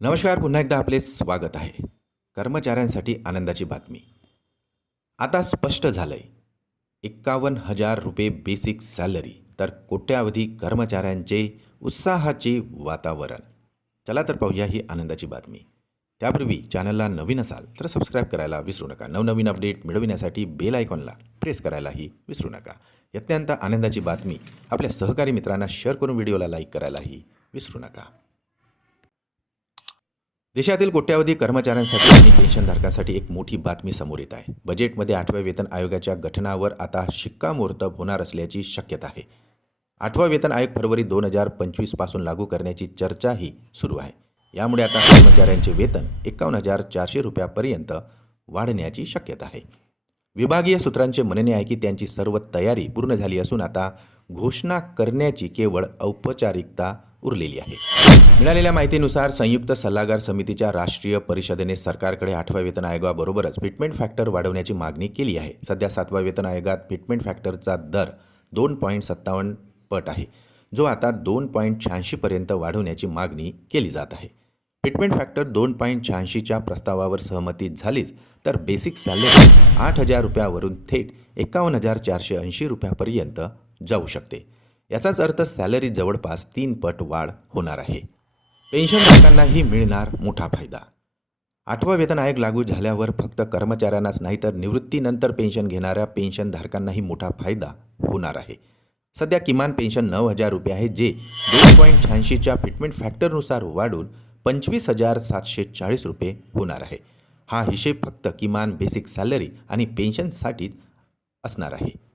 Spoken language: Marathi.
नमस्कार पुन्हा एकदा आपले स्वागत आहे. कर्मचाऱ्यांसाठी आनंदाची बातमी. आता स्पष्ट झालं आहे एक्कावन्न हजार रुपये बेसिक सॅलरी तर कोट्यावधी कर्मचाऱ्यांचे उत्साहाचे वातावरण. चला तर पाहूया ही आनंदाची बातमी. त्यापूर्वी चॅनलला नवीन असाल तर सबस्क्राईब करायला विसरू नका. नवनवीन अपडेट मिळविण्यासाठी बेल आयकॉनला प्रेस करायलाही विसरू नका. अत्यंत आनंदाची बातमी. आपल्या सहकारी मित्रांना शेअर करून व्हिडिओला लाईक करायलाही विसरू नका. देशातील कोट्यावधी कर्मचाऱ्यांसाठी आणि पेन्शनधारकांसाठी एक मोठी बातमी समोर येत आहे. बजेटमध्ये आठव्या वेतन आयोगाच्या गठनावर आता शिक्कामोर्तब होणार असल्याची शक्यता आहे. आठवा वेतन आयोग फरवरी दोन हजार पंचवीसपासून लागू करण्याची चर्चाही सुरू आहे. यामुळे आता कर्मचाऱ्यांचे वेतन एकावन्न हजार चारशे रुपयापर्यंत वाढण्याची शक्यता आहे. विभागीय सूत्रांचे म्हणणे आहे की त्यांची सर्व तयारी पूर्ण झाली असून आता घोषणा करण्याची केवळ औपचारिकता उरलेली आहे. मिळालेल्या माहितीनुसार संयुक्त सल्लागार समितीच्या राष्ट्रीय परिषदेने सरकारकडे आठव्या वेतन आयोगाबरोबरच फिटमेंट फॅक्टर वाढवण्याची मागणी केली आहे. सध्या सातव्या वेतन आयोगात फिटमेंट फॅक्टरचा दर दोन पॉईंट सत्तावन्न पट आहे जो आता दोन पॉईंट शहाऐंशीपर्यंत वाढवण्याची मागणी केली जात आहे. फिटमेंट फॅक्टर दोन पॉईंट शहाऐंशीच्या प्रस्तावावर सहमती झालीच तर बेसिक सॅलरी आठ हजार रुपयावरून थेट एकावन्न हजार चारशे ऐंशी रुपयापर्यंत जाऊ शकते. याचाच अर्थ सॅलरी जवळपास तीन पट वाढ होणार आहे. पेन्शनधारकांनाही मिळणार मोठा फायदा. आठवा वेतन आयोग लागू झाल्यावर फक्त कर्मचाऱ्यांनाच नाही तर निवृत्तीनंतर पेन्शन घेणाऱ्या पेन्शनधारकांनाही मोठा फायदा होणार आहे. सध्या किमान पेन्शन नऊ हजार रुपये आहे जे दोन पॉईंट शहाऐंशीच्या फिटमेंट फॅक्टरनुसार वाढून पंचवीस हजार सातशे चाळीस रुपये होणार आहे. हा हिशेब फक्त किमान बेसिक सॅलरी आणि पेन्शनसाठीच असणार आहे.